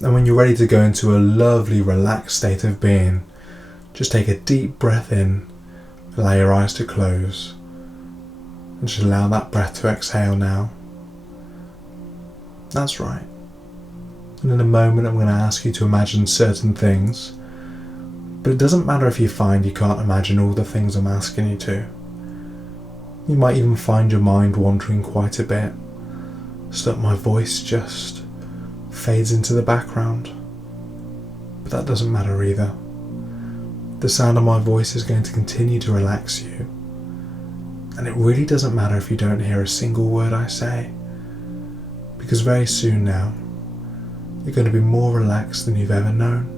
And when you're ready to go into a lovely relaxed state of being, just take a deep breath in, allow your eyes to close, and just allow that breath to exhale now. That's right. And in a moment I'm going to ask you to imagine certain things, but it doesn't matter if you find you can't imagine all the things I'm asking you to. You might even find your mind wandering quite a bit, so that my voice just fades into the background. But that doesn't matter either. The sound of my voice is going to continue to relax you, and it really doesn't matter if you don't hear a single word I say, because very soon now you're going to be more relaxed than you've ever known.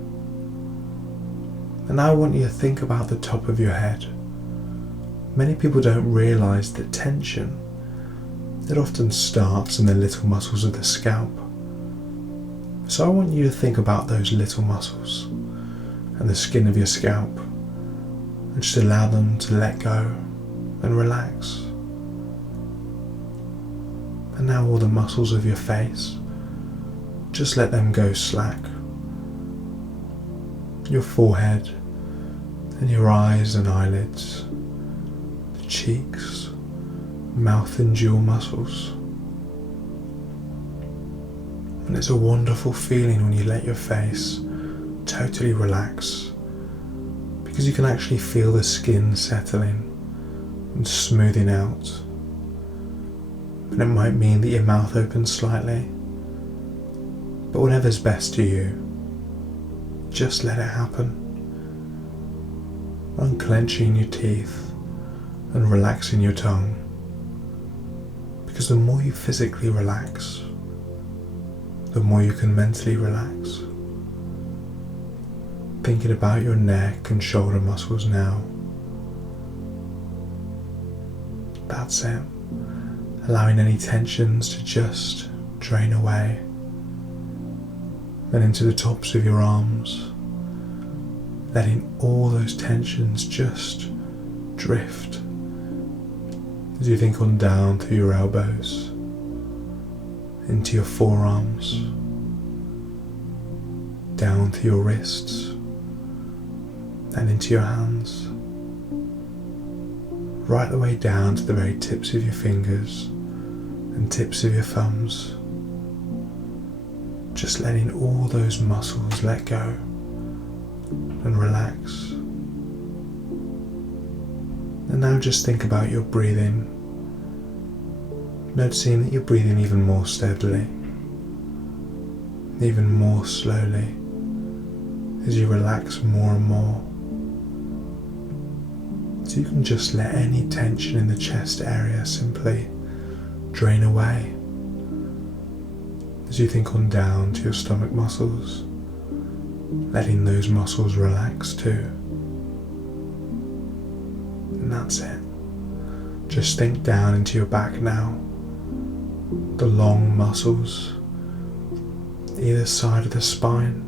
And now I want you to think about the top of your head. Many people don't realise that tension, it often starts in the little muscles of the scalp. So I want you to think about those little muscles and the skin of your scalp, and just allow them to let go and relax. And now all the muscles of your face, just let them go slack. Your forehead and your eyes and eyelids, the cheeks, mouth and jaw muscles. And it's a wonderful feeling when you let your face totally relax, because you can actually feel the skin settling and smoothing out. And it might mean that your mouth opens slightly, but whatever's best to you, just let it happen. Unclenching your teeth and relaxing your tongue, because the more you physically relax, the more you can mentally relax. Thinking about your neck and shoulder muscles now. That's it. Allowing any tensions to just drain away. Then into the tops of your arms, letting all those tensions just drift as you think on down through your elbows, into your forearms, down to your wrists, and into your hands, right the way down to the very tips of your fingers and tips of your thumbs. Just letting all those muscles let go and relax. And now just think about your breathing, noticing that you're breathing even more steadily, even more slowly, as you relax more and more. So you can just let any tension in the chest area simply drain away. As you think on down to your stomach muscles, letting those muscles relax too. And that's it. Just think down into your back now. The long muscles, either side of the spine.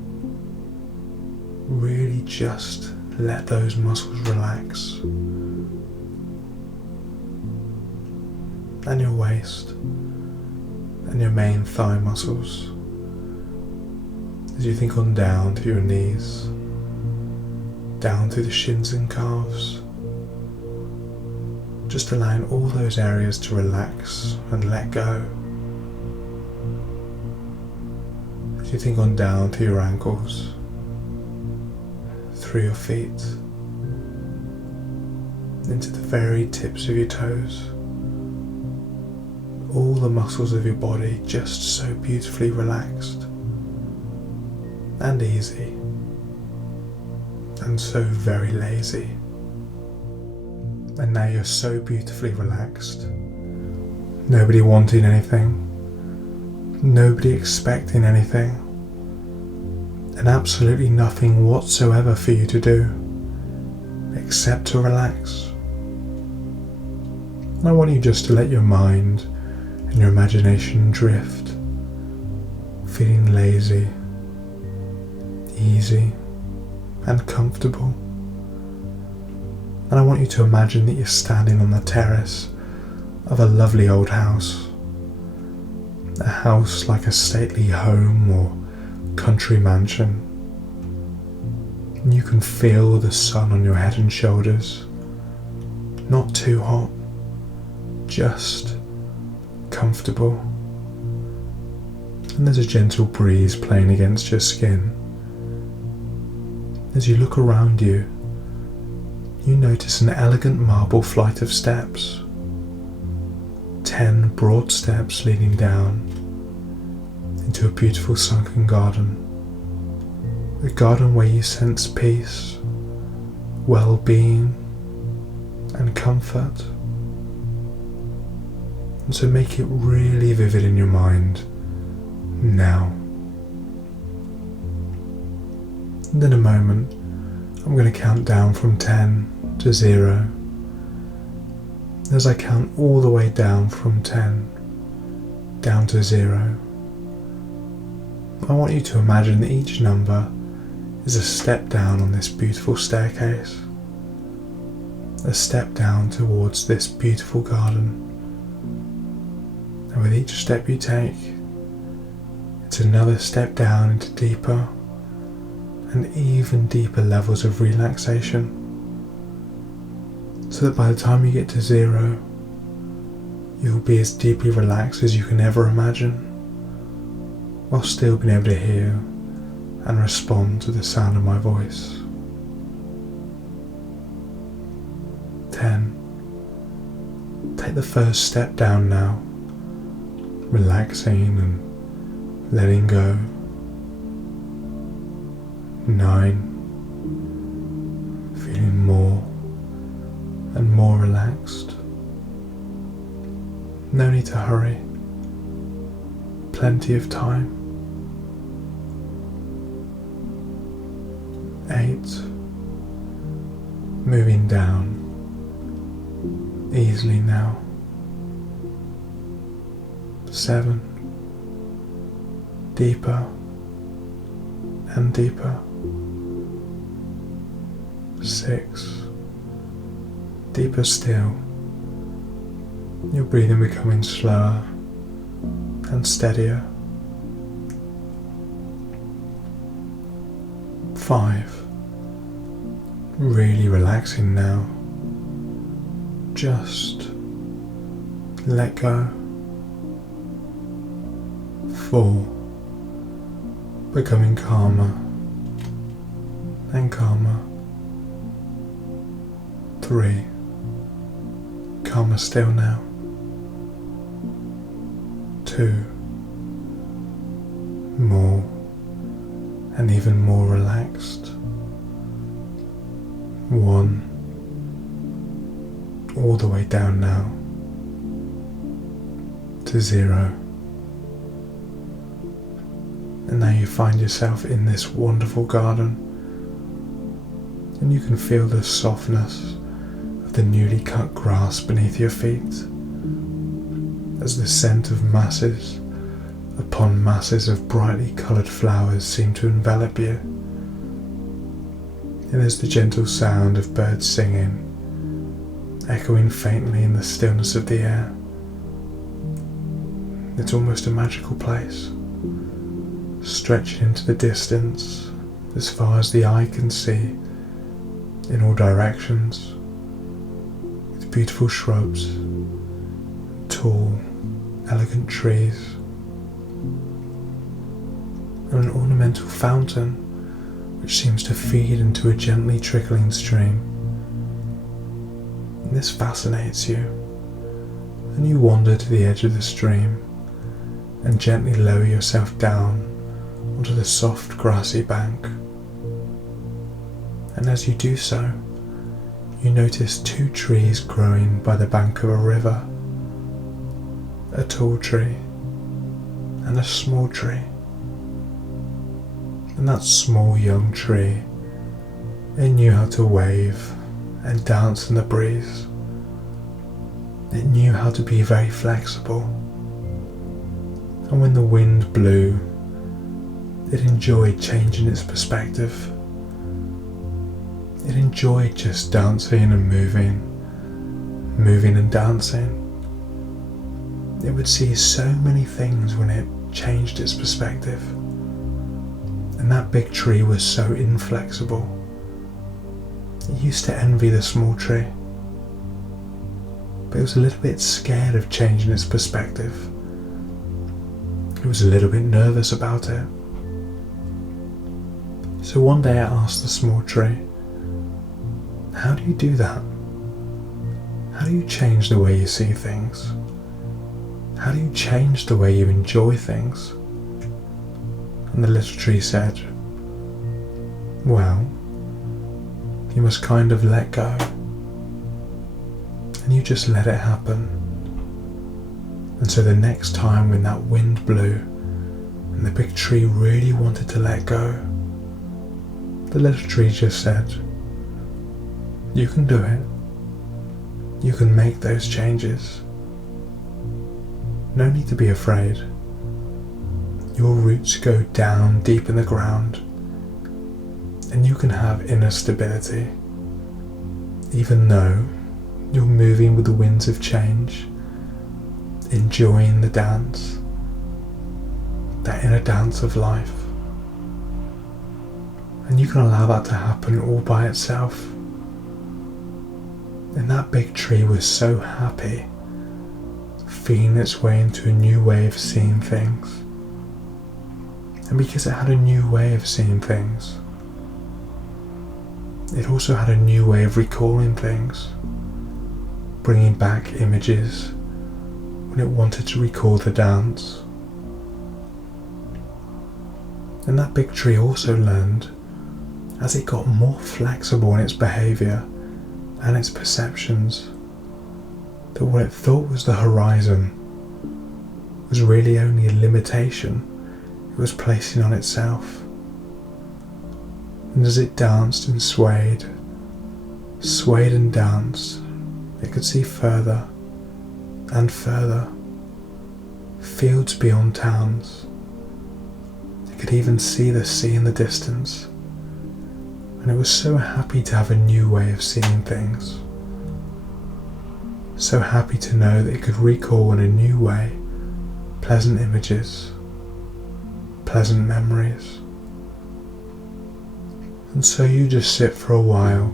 Really just let those muscles relax. And your waist and your main thigh muscles. As you think on down to your knees, down through the shins and calves, just allowing all those areas to relax and let go. As you think on down to your ankles, through your feet, into the very tips of your toes. All the muscles of your body just so beautifully relaxed and easy and so very lazy. And now you're so beautifully relaxed. Nobody wanting anything, nobody expecting anything, and absolutely nothing whatsoever for you to do except to relax. And I want you just to let your mind and your imagination drift, feeling lazy, easy and comfortable. And I want you to imagine that you're standing on the terrace of a lovely old house. A house like a stately home or country mansion. And you can feel the sun on your head and shoulders. Not too hot, just comfortable. And there's a gentle breeze playing against your skin. As you look around you, you notice an elegant marble flight of steps. 10 broad steps leading down into a beautiful sunken garden. A garden where you sense peace, well-being, and comfort. And so make it really vivid in your mind now. And in a moment, I'm going to count down from 10 to 0. As I count all the way down from 10 down to 0, I want you to imagine that each number is a step down on this beautiful staircase, a step down towards this beautiful garden. And with each step you take, it's another step down into deeper and even deeper levels of relaxation, so that by the time you get to 0, you'll be as deeply relaxed as you can ever imagine, while still being able to hear and respond to the sound of my voice. 10. Take the first step down now, relaxing and letting go. 9. Feeling more and more relaxed. No need to hurry. Plenty of time. 8. Moving down easily now. 7. Deeper and deeper. 6. Deeper still. Your breathing becoming slower and steadier. 5. Really relaxing now. Just let go. 4. Becoming calmer and calmer. 3. Calmer still now. 2. More and even more relaxed. 1. All the way down now to 0. And now you find yourself in this wonderful garden, and you can feel the softness of the newly cut grass beneath your feet, as the scent of masses upon masses of brightly coloured flowers seem to envelop you. And there's the gentle sound of birds singing, echoing faintly in the stillness of the air. It's almost a magical place, stretching into the distance as far as the eye can see in all directions, with beautiful shrubs, tall, elegant trees, and an ornamental fountain which seems to feed into a gently trickling stream. And this fascinates you, and you wander to the edge of the stream and gently lower yourself down onto the soft grassy bank. And as you do so, you notice 2 trees growing by the bank of a river, a tall tree and a small tree. And that small young tree, it knew how to wave and dance in the breeze. It knew how to be very flexible, and when the wind blew, it enjoyed changing its perspective. It enjoyed just dancing and moving and dancing. It would see so many things when it changed its perspective. And that big tree was so inflexible. It used to envy the small tree, but it was a little bit scared of changing its perspective. It was a little bit nervous about it. So one day I asked the small tree, how do you do that? How do you change the way you see things? How do you change the way you enjoy things? And the little tree said, well, you must kind of let go. And you just let it happen. And so the next time when that wind blew and the big tree really wanted to let go, the little tree just said, you can do it. You can make those changes. No need to be afraid. Your roots go down deep in the ground, and you can have inner stability, even though you're moving with the winds of change, enjoying the dance, that inner dance of life. And you can allow that to happen all by itself. And that big tree was so happy, feeling its way into a new way of seeing things. And because it had a new way of seeing things, it also had a new way of recalling things, bringing back images when it wanted to recall the dance. And that big tree also learned, as it got more flexible in its behaviour and its perceptions, that what it thought was the horizon was really only a limitation it was placing on itself. And as it danced and swayed and danced, it could see further and further, fields beyond towns. It could even see the sea in the distance, and it was so happy to have a new way of seeing things. So happy to know that it could recall in a new way pleasant images, pleasant memories. And so you just sit for a while,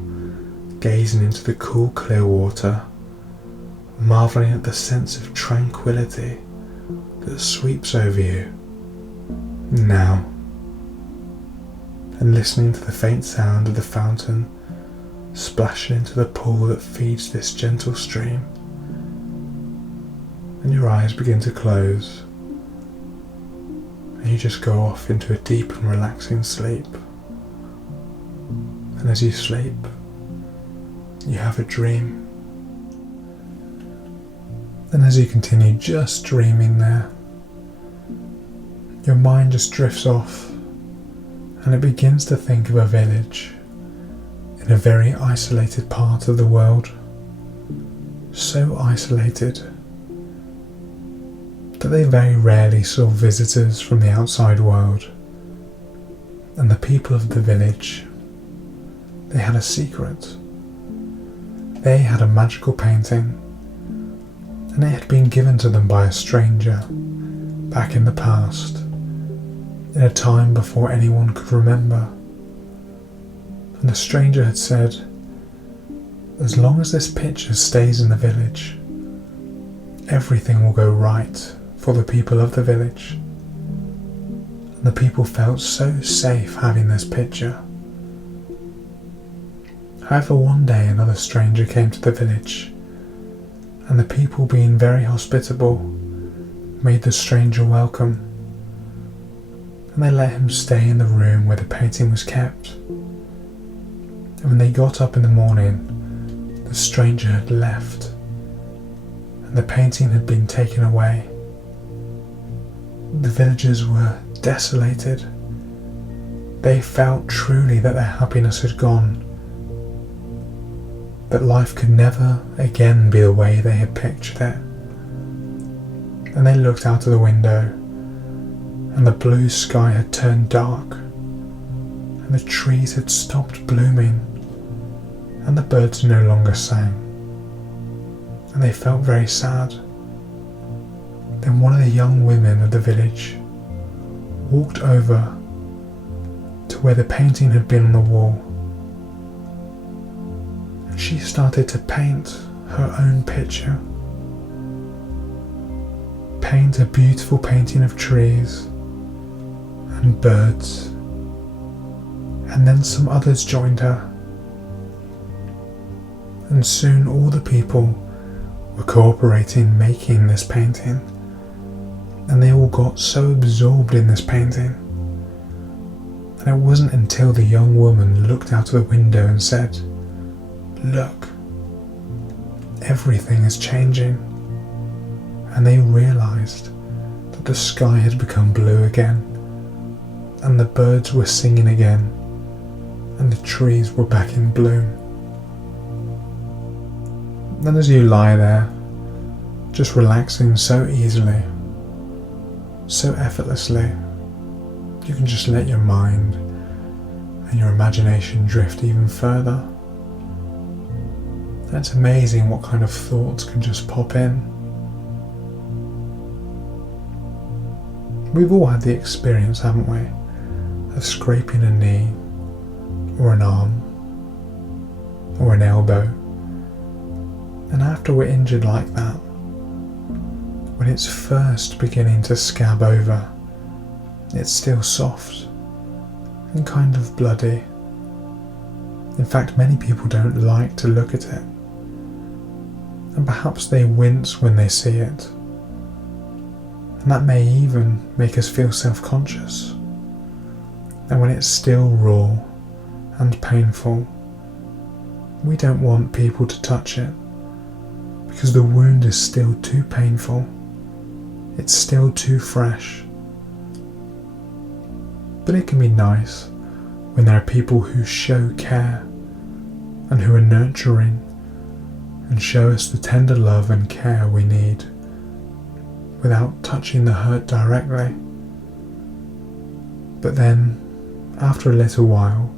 gazing into the cool, clear water, marvelling at the sense of tranquility that sweeps over you now, and listening to the faint sound of the fountain splashing into the pool that feeds this gentle stream. And your eyes begin to close, and you just go off into a deep and relaxing sleep. And as you sleep, you have a dream. And as you continue just dreaming there, your mind just drifts off, and it begins to think of a village in a very isolated part of the world. So isolated that they very rarely saw visitors from the outside world. And the people of the village, they had a secret. They had a magical painting, and it had been given to them by a stranger back in the past, in a time before anyone could remember. And the stranger had said, as long as this picture stays in the village, everything will go right for the people of the village. And the people felt so safe having this picture. However, one day another stranger came to the village, and the people, being very hospitable, made the stranger welcome, and they let him stay in the room where the painting was kept. And when they got up in the morning, the stranger had left, and the painting had been taken away. The villagers were desolated. They felt truly that their happiness had gone, that life could never again be the way they had pictured it. And they looked out of the window, and the blue sky had turned dark, and the trees had stopped blooming, and the birds no longer sang, and they felt very sad. Then one of the young women of the village walked over where the painting had been on the wall, and she started to paint her own picture. Paint a beautiful painting of trees and birds, and then some others joined her, and soon all the people were cooperating making this painting, and they all got so absorbed in this painting. And it wasn't until the young woman looked out of the window and said, "Look, everything is changing," and they realised that the sky had become blue again, and the birds were singing again, and the trees were back in bloom. And as you lie there, just relaxing so easily, so effortlessly, you can just let your mind and your imagination drift even further. And it's amazing what kind of thoughts can just pop in. We've all had the experience, haven't we, of scraping a knee, or an arm, or an elbow. And after we're injured like that, when it's first beginning to scab over, it's still soft and kind of bloody. In fact, many people don't like to look at it, and perhaps they wince when they see it. And that may even make us feel self-conscious. And when it's still raw and painful, we don't want people to touch it, because the wound is still too painful. It's still too fresh. But it can be nice when there are people who show care and who are nurturing and show us the tender love and care we need without touching the hurt directly. But then, after a little while,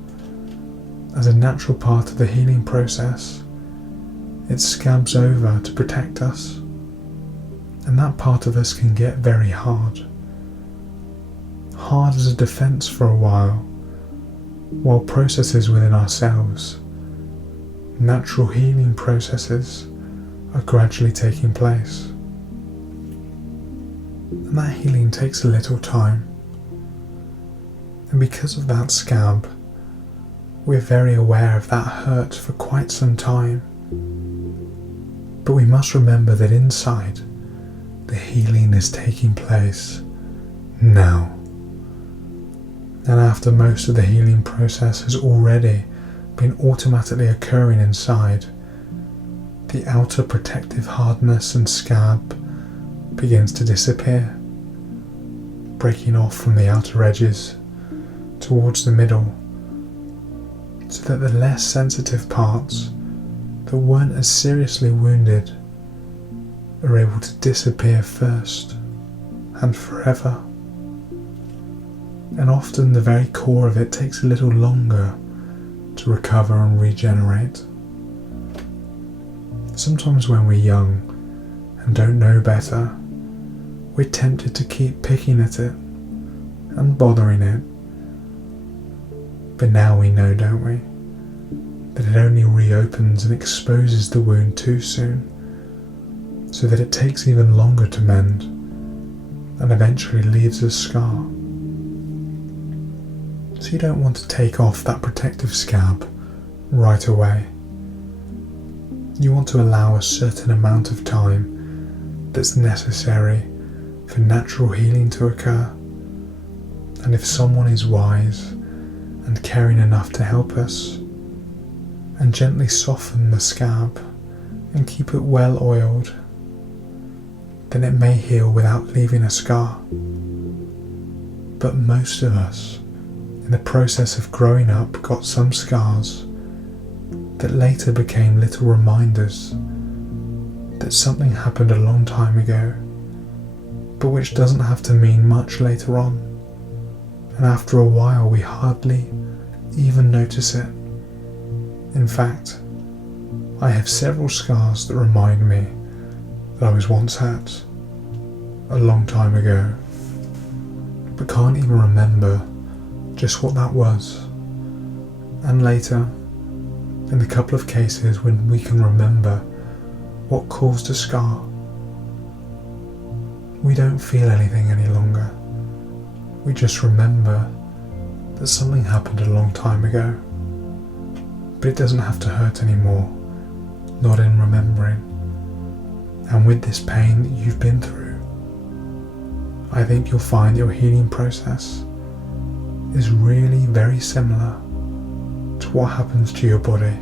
as a natural part of the healing process, it scabs over to protect us, and that part of us can get very hard. Hard as a defense for a while processes within ourselves, natural healing processes, are gradually taking place. And that healing takes a little time. And because of that scab, we're very aware of that hurt for quite some time. But we must remember that inside, the healing is taking place now. And after most of the healing process has already been automatically occurring inside, the outer protective hardness and scab begins to disappear, breaking off from the outer edges towards the middle, so that the less sensitive parts that weren't as seriously wounded are able to disappear first and forever. And often the very core of it takes a little longer to recover and regenerate. Sometimes when we're young and don't know better, we're tempted to keep picking at it and bothering it. But now we know, don't we, that it only reopens and exposes the wound too soon, so that it takes even longer to mend and eventually leaves a scar. So you don't want to take off that protective scab right away. You want to allow a certain amount of time that's necessary for natural healing to occur. And if someone is wise and caring enough to help us and gently soften the scab and keep it well oiled, then it may heal without leaving a scar. But most of us, in the process of growing up, got some scars that later became little reminders that something happened a long time ago, but which doesn't have to mean much later on. And after a while we hardly even notice it. In fact, I have several scars that remind me that I was once hurt a long time ago, but can't even remember just what that was. And later, in the couple of cases when we can remember what caused a scar, we don't feel anything any longer. We just remember that something happened a long time ago. But it doesn't have to hurt anymore, not in remembering. And with this pain that you've been through, I think you'll find your healing process is really very similar to what happens to your body.